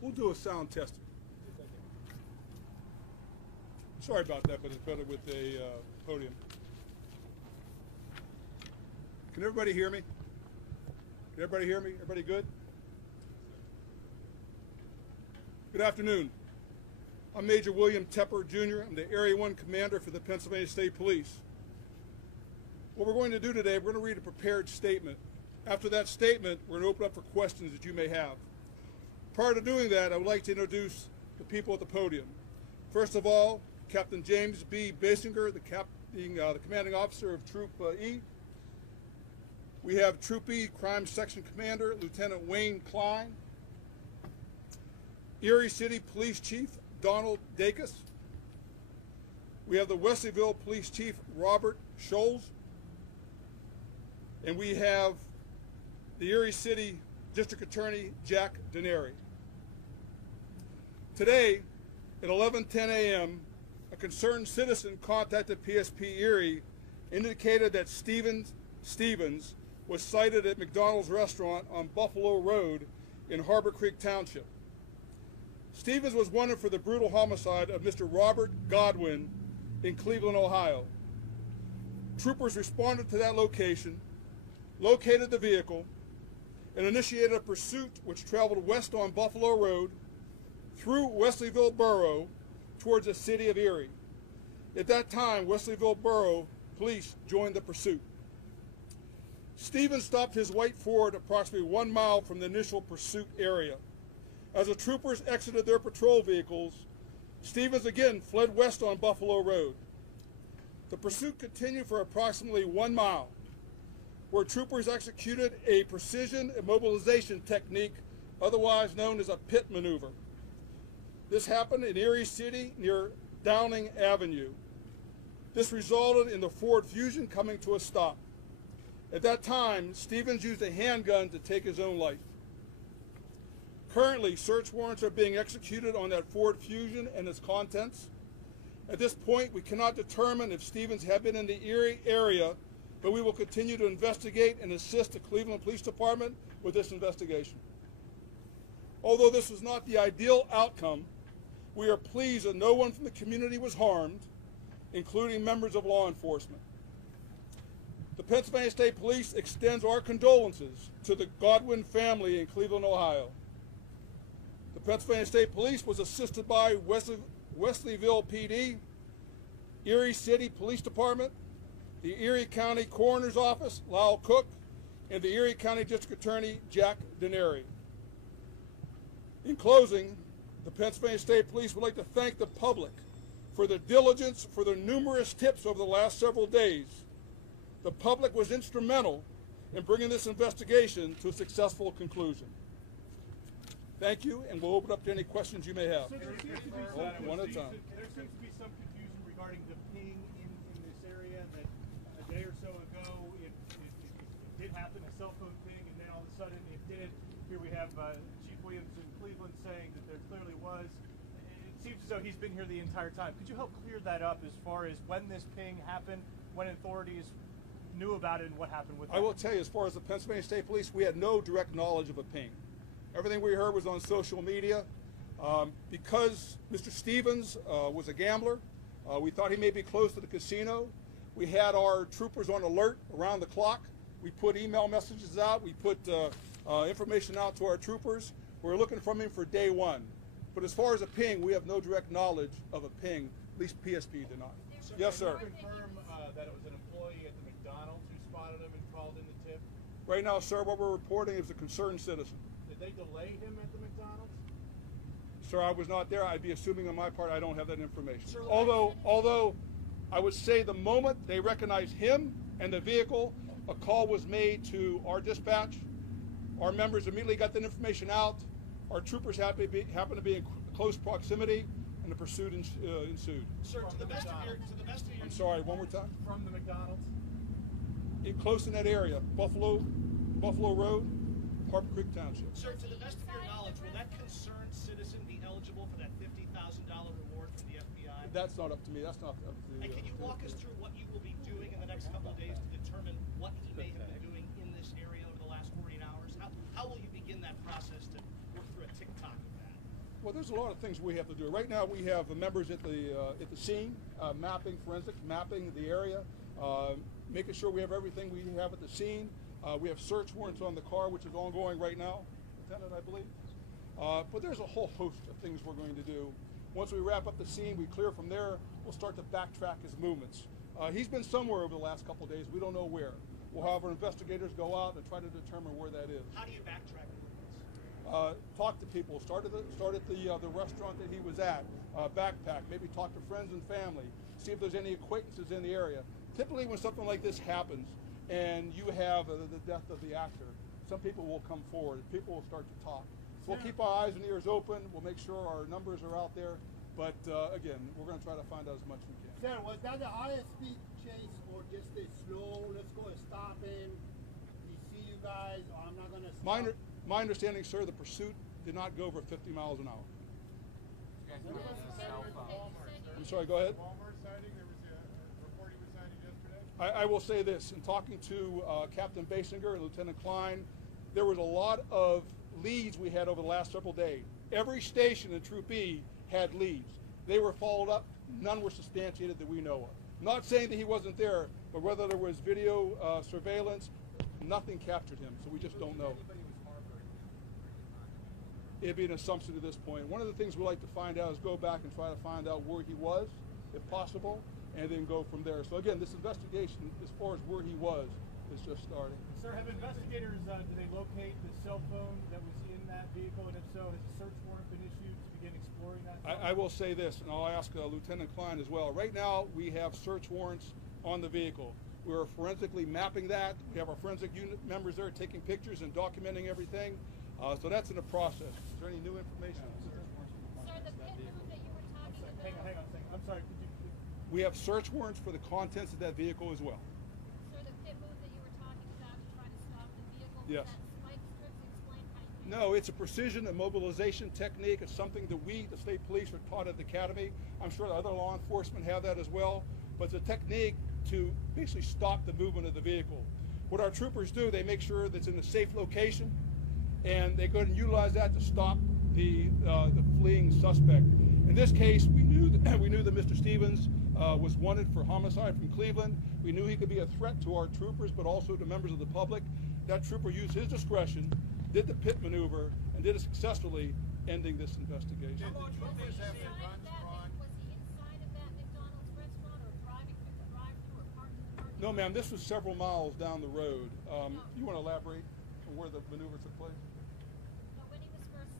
We'll do a sound testing. Sorry about that, but it's better with a podium. Can everybody hear me? Can everybody hear me? Everybody good? Good afternoon. I'm Major William Tepper, Jr. I'm the Area 1 Commander for the Pennsylvania State Police. What we're going to do today, we're going to read a prepared statement. After that statement, we're going to open up for questions that you may have. Prior to doing that, I would like to introduce the people at the podium. First of all, Captain James B. Basinger, the commanding officer of Troop E. We have Troop E Crime Section Commander, Lieutenant Wayne Klein. Erie City Police Chief, Donald Dacus. We have the Wesleyville Police Chief, Robert Scholes. And we have the Erie City District Attorney, Jack Denary. Today, at 11:10 a.m., a concerned citizen contacted PSP Erie, indicated that Stevens was sighted at McDonald's restaurant on Buffalo Road in Harbor Creek Township. Stevens was wanted for the brutal homicide of Mr. Robert Godwin in Cleveland, Ohio. Troopers responded to that location, located the vehicle, and initiated a pursuit which traveled west on Buffalo Road through Wesleyville Borough towards the city of Erie. At that time, Wesleyville Borough police joined the pursuit. Stevens stopped his white Ford approximately 1 mile from the initial pursuit area. As the troopers exited their patrol vehicles, Stevens again fled west on Buffalo Road. The pursuit continued for approximately 1 mile, where troopers executed a precision immobilization technique, otherwise known as a pit maneuver. This happened in Erie City near Downing Avenue. This resulted in the Ford Fusion coming to a stop. At that time, Stevens used a handgun to take his own life. Currently, search warrants are being executed on that Ford Fusion and its contents. At this point, we cannot determine if Stevens had been in the Erie area, but we will continue to investigate and assist the Cleveland Police Department with this investigation. Although this was not the ideal outcome, we are pleased that no one from the community was harmed, including members of law enforcement. The Pennsylvania State Police extends our condolences to the Godwin family in Cleveland, Ohio. The Pennsylvania State Police was assisted by Wesleyville PD, Erie City Police Department, the Erie County Coroner's Office, Lyle Cook, and the Erie County District Attorney, Jack Denary. In closing, the Pennsylvania State Police would like to thank the public for their diligence, for their numerous tips over the last several days. The public was instrumental in bringing this investigation to a successful conclusion. Thank you, and we'll open up to any questions you may have. So One at a time. There seems to be some confusion regarding the ping in this area, that a day or so ago it did happen, a cell phone ping, and then all of a sudden it did. Here we have Chief Williams in Cleveland saying that there clearly was. It seems as though he's been here the entire time. Could you help clear that up as far as when this ping happened, when authorities knew about it, and what happened with it? I will tell you, as far as the Pennsylvania State Police, we had no direct knowledge of a ping. Everything we heard was on social media. Because Mr. Stevens was a gambler, we thought he may be close to the casino. We had our troopers on alert around the clock. We put email messages out. We put information out to our troopers. We're looking for him for day one. But as far as a ping, we have no direct knowledge of a ping. At least PSP did not. Yes, sir. Can you confirm that it was an employee at the McDonald's who spotted him and called in the tip? Right now, sir, what we're reporting is a concerned citizen. Did they delay him at the McDonald's? Sir, I was not there. I'd be assuming on my part I don't have that information. Sir, although I would say the moment they recognized him and the vehicle, a call was made to our dispatch. Our members immediately got that information out. Our troopers happened to be in close proximity, and the pursuit ensued. Sir, to the best of your I'm sorry, one more time. From the McDonald's? Close in that area, Buffalo Road, Harbor Creek Township. Sir, to the best of your knowledge, will that concerned citizen be eligible for that $50,000 reward from the FBI? That's not up to me. That's not up to And can you walk us through what you will be doing in the next couple of days to determine what he may have been doing in this area over the last 48 hours? How will you begin that process to work through a TikTok of that? Well, there's a lot of things we have to do. Right now, we have members at the scene, mapping, forensics, mapping the area, making sure we have everything we have at the scene. We have search warrants on the car, which is ongoing right now, Lieutenant, I believe. But there's a whole host of things we're going to do. Once we wrap up the scene, we clear from there, we'll start to backtrack his movements. He's been somewhere over the last couple of days. We don't know where. We'll have our investigators go out and try to determine where that is. How do you backtrack movements? Talk to people. Start at the restaurant that he was at. Backpack. Maybe talk to friends and family. See if there's any acquaintances in the area. Typically, when something like this happens, and you have the death of the actor, some people will come forward. People will start to talk. So we'll keep our eyes and ears open. We'll make sure our numbers are out there. But again, we're going to try to find out as much as we can. Sir, was that the highest speed chase or just a slow, let's go and stop him, we see you guys, or I'm not going to stop? My understanding, sir, the pursuit did not go over 50 miles an hour. I'm sorry, go ahead. Walmart sighting, there was a report he was sighted yesterday? I will say this, in talking to Captain Basinger and Lieutenant Klein, there was a lot of leads we had over the last several days. Every station in Troop E had leads. They were followed up. None were substantiated that we know of. Not saying that he wasn't there, but whether there was video surveillance, nothing captured him, so we just don't know. It'd be an assumption at this point. One of the things we like to find out is go back and try to find out where he was, if possible, and then go from there. So again, this investigation, as far as where he was, is just starting. Sir, have investigators, did they locate the cell phone that was in that vehicle? And if so, has a search warrant been issued to begin exploring that phone? I will say this, and I'll ask Lieutenant Klein as well. Right now, we have search warrants on the vehicle. We're forensically mapping that. We have our forensic unit members there taking pictures and documenting everything. So that's in the process. Is there any new information? Sir, the pit move that you were talking about. Hang on a second. I'm sorry. Could you? We have search warrants for the contents of that vehicle as well. Sir, the pit move that you were talking about to try to stop the vehicle. Yes. That spike strips explain how you do No, it's a precision and mobilization technique. It's something that we, the state police, are taught at the academy. I'm sure other law enforcement have that as well. But it's a technique to basically stop the movement of the vehicle. What our troopers do, they make sure that it's in a safe location, and they go ahead and utilize that to stop the fleeing suspect. In this case, we knew that Mr. Stevens was wanted for homicide from Cleveland. We knew he could be a threat to our troopers, but also to members of the public. That trooper used his discretion, did the pit maneuver, and did it successfully, ending this investigation. Did the troopers have their guns drawn? Was he inside of that McDonald's restaurant or driving through the drive-thru or parked in the parking lot? No, ma'am, this was several miles down the road. You want to elaborate on where the maneuver took place? No, when he was first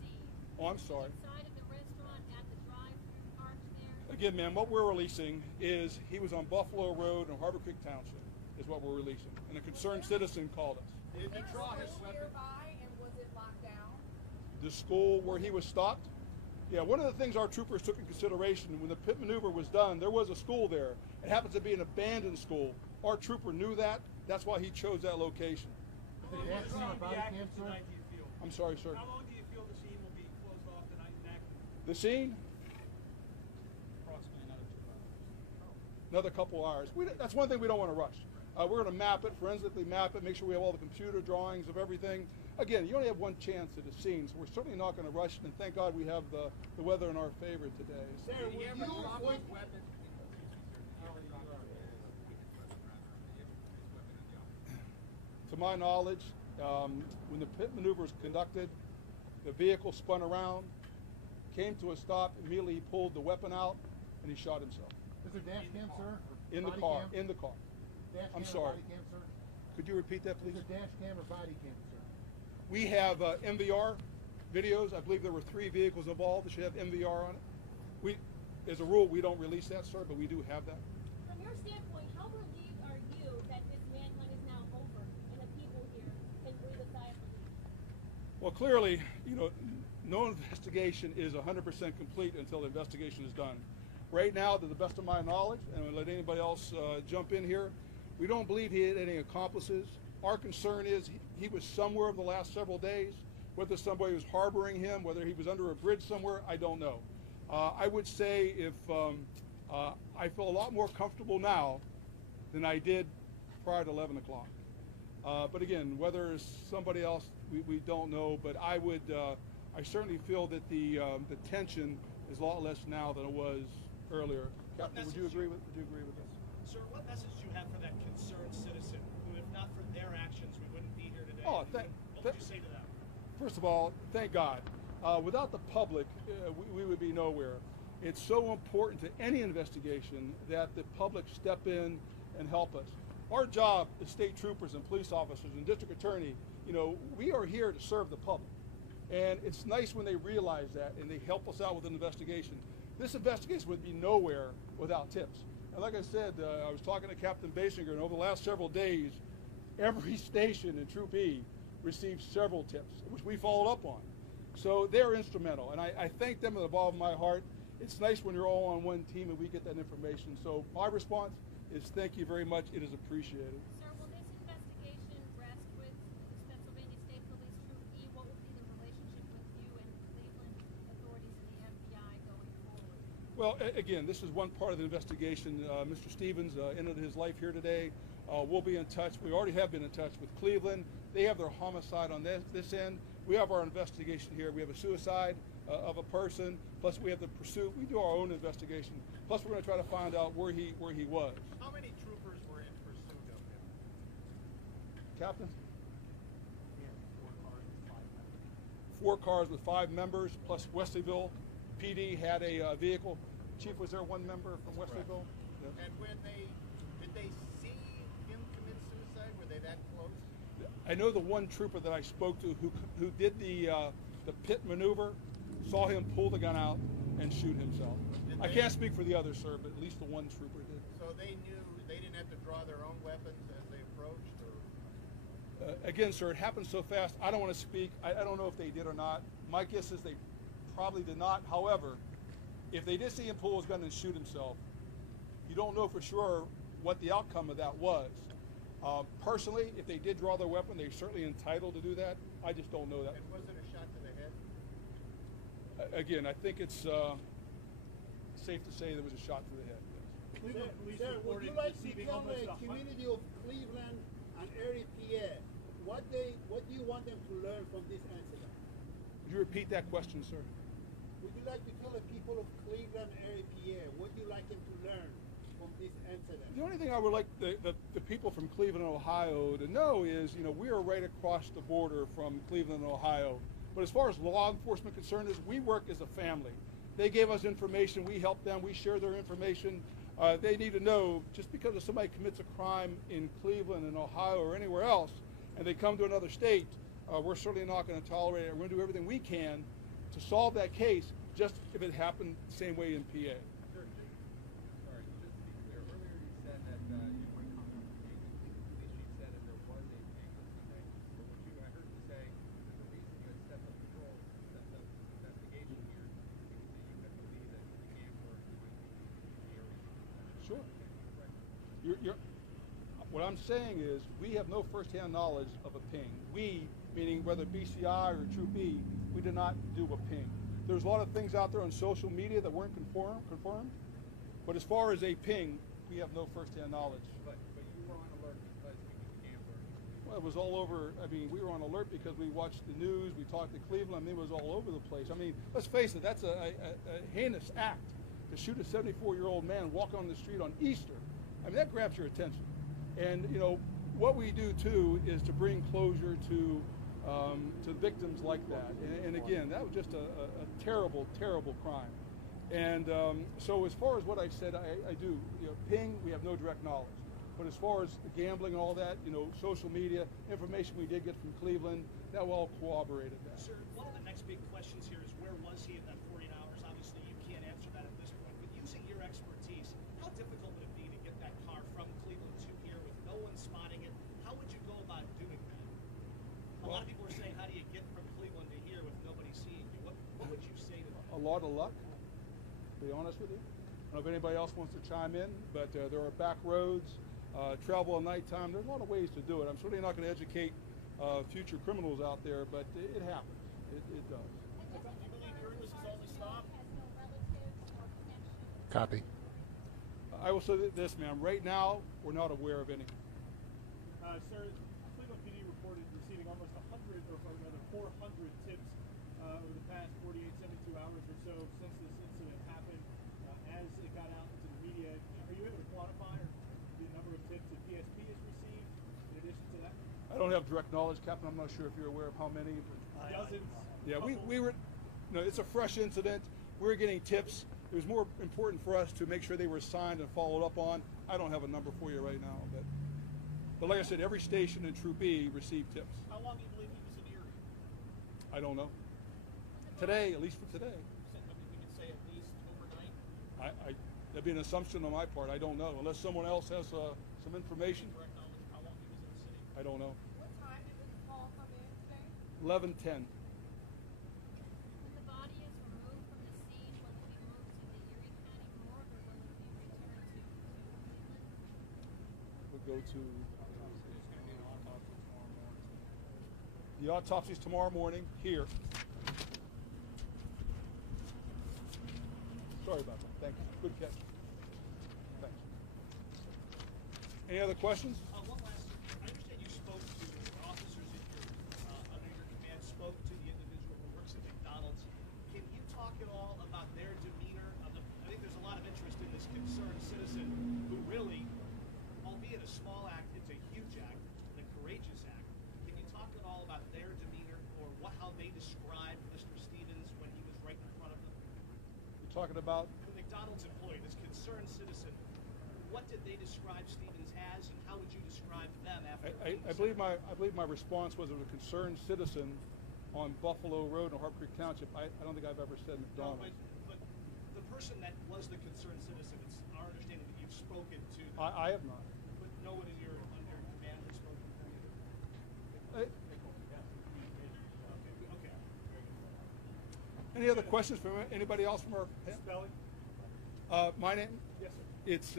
seen. Oh, I'm sorry. Inside of the restaurant at the drive-thru parked there. Again, ma'am, what we're releasing is he was on Buffalo Road in Harbor Creek Township, is what we're releasing. And a concerned citizen called us. Did he draw his weapon? Nearby, and was it locked down? The school where he was stopped? Yeah, one of the things our troopers took in consideration when the pit maneuver was done, there was a school there. It happens to be an abandoned school. Our trooper knew that. That's why he chose that location. How long do you feel? I'm sorry, sir. How long do you feel the scene will be closed off tonight and active? The scene? Approximately another 2 hours. Another couple hours. That's one thing we don't want to rush. We're going to map it, forensically map it, make sure we have all the computer drawings of everything. Again, you only have one chance at a scene, so we're certainly not going to rush it, and thank God we have the weather in our favor today. So. Sir, Did he ever drop his weapon? To my knowledge, when the pit maneuver was conducted, the vehicle spun around, came to a stop, immediately he pulled the weapon out, and he shot himself. Is there dash cam, sir? In the Body car, cam? in the car. Dash I'm cam or sorry. Body cam, sir? Could you repeat that, Is please? there dash cam or body cam, sir? We have MVR videos. I believe there were 3 vehicles involved that should have MVR on it. As a rule, we don't release that, sir, but we do have that. From your standpoint, how relieved are you that this manhunt is now over and the people here can breathe a sigh of relief? Well, clearly, no investigation is 100% complete until the investigation is done. Right now, to the best of my knowledge, and I'll let anybody else jump in here, we don't believe he had any accomplices. Our concern is he was somewhere over the last several days. Whether somebody was harboring him, whether he was under a bridge somewhere, I don't know. I would say if I feel a lot more comfortable now than I did prior to 11 o'clock. But again, whether it's somebody else, we don't know. But I would I certainly feel that the tension is a lot less now than it was earlier. Captain, would you agree with this? Sir, what message do you have for that concerned citizen who, if not for their actions, we wouldn't be here today? Oh, what would you say to them? First of all, thank God. Without the public, we would be nowhere. It's so important to any investigation that the public step in and help us. Our job as state troopers and police officers and district attorney, we are here to serve the public. And it's nice when they realize that and they help us out with an investigation. This investigation would be nowhere without tips. And like I said, I was talking to Captain Basinger, and over the last several days, every station in Troop E received several tips, which we followed up on. So they're instrumental, and I thank them with the bottom of my heart. It's nice when you're all on one team and we get that information. So my response is thank you very much. It is appreciated. Sir, will this investigation rest with Pennsylvania State Police Troop E? What will be the relationship with you and Cleveland authorities and the FBI going forward? Well, again, this is one part of the investigation. Mr. Stevens ended his life here today. We'll be in touch. We already have been in touch with Cleveland. They have their homicide on this end. We have our investigation here. We have a suicide of a person, plus we have the pursuit. We do our own investigation. Plus we're going to try to find out where he was. How many troopers were in pursuit of him? Captain? 4 cars with 5 members, plus Wesleyville PD had a vehicle. Chief, was there one member from Wesleyville? Yes. And did they see him commit suicide? Were they that close? I know the one trooper that I spoke to who did the pit maneuver, saw him pull the gun out and shoot himself. I can't speak for the others, sir, but at least the one trooper did. So they knew they didn't have to draw their own weapons as they approached, or? Again, sir, it happened so fast. I don't want to speak. I don't know if they did or not. My guess is they probably did not. However, if they did see him pull his gun and shoot himself, you don't know for sure what the outcome of that was. Personally, if they did draw their weapon, they're certainly entitled to do that. I just don't know that. And was it a shot to the head? Again, I think it's safe to say there was a shot to the head. Yes. Cleveland police Sir, would reported you like to receiving tell almost the 100. community of Cleveland and area PA what do you want them to learn from this incident? Would you repeat that question, sir? Would you like to tell the people of Cleveland area PA what you like them to learn from this incident? The only thing I would like the people from Cleveland, Ohio to know is, we are right across the border from Cleveland, Ohio. But as far as law enforcement concerned is, we work as a family. They gave us information, we help them, we share their information. They need to know, just because if somebody commits a crime in Cleveland and Ohio or anywhere else, and they come to another state, we're certainly not going to tolerate it. We're going to do everything we can to solve that case, just if it happened the same way in PA. Sir, sorry, just to be clear, earlier you said that you want to comment on the ping. The police chief said that there was a ping on Sunday. But what I heard you say that the reason you had stepped up patrol, stepped up investigation here, is because you had believed that the gambler might be in the area. Sure. What I'm saying is, we have no firsthand knowledge of a ping. We, meaning whether BCI or Troop E, we did not do a ping. There's a lot of things out there on social media that weren't confirmed, but as far as a ping, we have no firsthand knowledge. But you were on alert because he was a gambler. Well, it was all over. I mean, we were on alert because we watched the news, we talked to Cleveland. I mean, it was all over the place. I mean, let's face it, that's a heinous act to shoot a 74-year-old man walking on the street on Easter. I mean, that grabs your attention. And, what we do, too, is to bring closure to victims like that. And again, that was just a terrible, terrible crime. And so as far as what I said, I do, ping, we have no direct knowledge. But as far as the gambling and all that, social media, information we did get from Cleveland, that all corroborated that. Sir, one of the next big questions here is where was he in that 48 hours? Obviously, you can't answer that at this point. But using your expertise, how difficult would it be to get that car from Cleveland to here with no one spotting it? How would you go about doing that? A lot of people are saying, how do you get from Cleveland to here with nobody seeing you? What would you say to them? A lot of luck, to be honest with you. I don't know if anybody else wants to chime in, but there are back roads, travel at nighttime. There's a lot of ways to do it. I'm certainly not going to educate future criminals out there, but it happens. It does. Do you believe your this is only stop? Has no relatives or connections. Copy. I will say this, ma'am. Right now, we're not aware of any. Sir, Cleveland PD reported receiving almost 100, or rather 400 tips over the past 48, 72 hours or so since this incident happened, as it got out into the media? Are you able to quantify the number of tips that PSP has received in addition to that? I don't have direct knowledge, Captain. I'm not sure if you're aware of how many. But Dozens? yeah, we were, no, it's a fresh incident. We were getting tips. It was more important for us to make sure they were signed and followed up on. I don't have a number for you right now, but like I said, every station in Troop E received tips. How long do you believe he was in Erie? I don't know. Today, at least for today. I mean, we could say at least overnight. That'd be an assumption on my part. I don't know. Unless someone else has some information, Direct knowledge of how long he was in the city. I don't know. What time did this call come in today? 11:10. When the body is removed from the scene, will it be moved to the Erie County Morgue or will it be returned to Cleveland? We'll go to There's going to be an autopsy tomorrow morning. the autopsies tomorrow morning here. Sorry about that. Thank you. Good catch. Thanks. Any other questions? One last, I understand you spoke to officers in your, under your command, spoke to the individual who works at McDonald's. Can you talk at all about their demeanor? I think there's a lot of interest in this concerned citizen who really, albeit a small act, it's a huge act, and a courageous act. Can you talk at all about their demeanor or how they described Mr. Stevens when he was right in front of them? You're talking about The McDonald's employee, this concerned citizen, what did they describe Stevens as, and how would you describe them after? I believe my response was it was a concerned citizen on Buffalo Road in Harp Creek Township. I don't think I've ever said No, McDonald's. but the person that was the concerned citizen, it's our understanding that you've spoken to them. I have not. But no one in your under command has spoken to them either. Uh, Okay. Any other questions from anybody else from our panel? Spelling? My name? Yes, sir. It's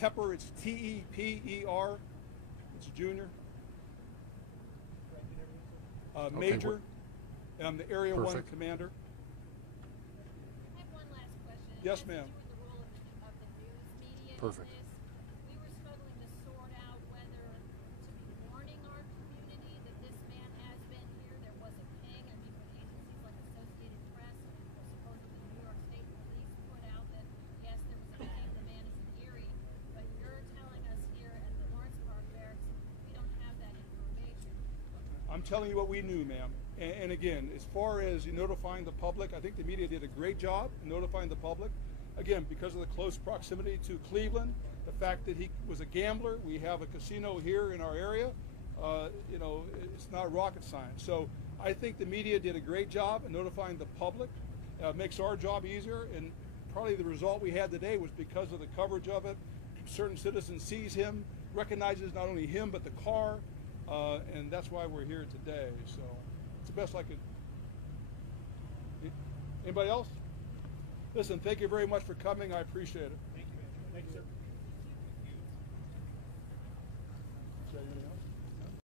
Tepper. It's Tepper. It's Junior. Rank and everything, sir? Major. I'm the Area 1 Perfect. Commander. I have one last question. Yes, It has to ma'am. do with the role of the news media Perfect. in this. We were struggling to sort out whether to be warning our community that this man has been here. There was a ping. I mean, when agencies like Associated Press or supposedly New York State Police put out that, yes, there was a ping, the man is in Erie. But you're telling us here at the Lawrence Park Barracks, we don't have that information. I'm telling you what we knew, ma'am. And again, as far as notifying the public, I think the media did a great job in notifying the public. Again, because of the close proximity to Cleveland, the fact that he was a gambler, we have a casino here in our area. It's not rocket science. So I think the media did a great job in notifying the public. Makes our job easier, and probably the result we had today was because of the coverage of it. Certain citizens sees him, recognizes not only him but the car, and that's why we're here today. So it's the best I could. Anybody else? Listen, thank you very much for coming. I appreciate it. Thank you, sir.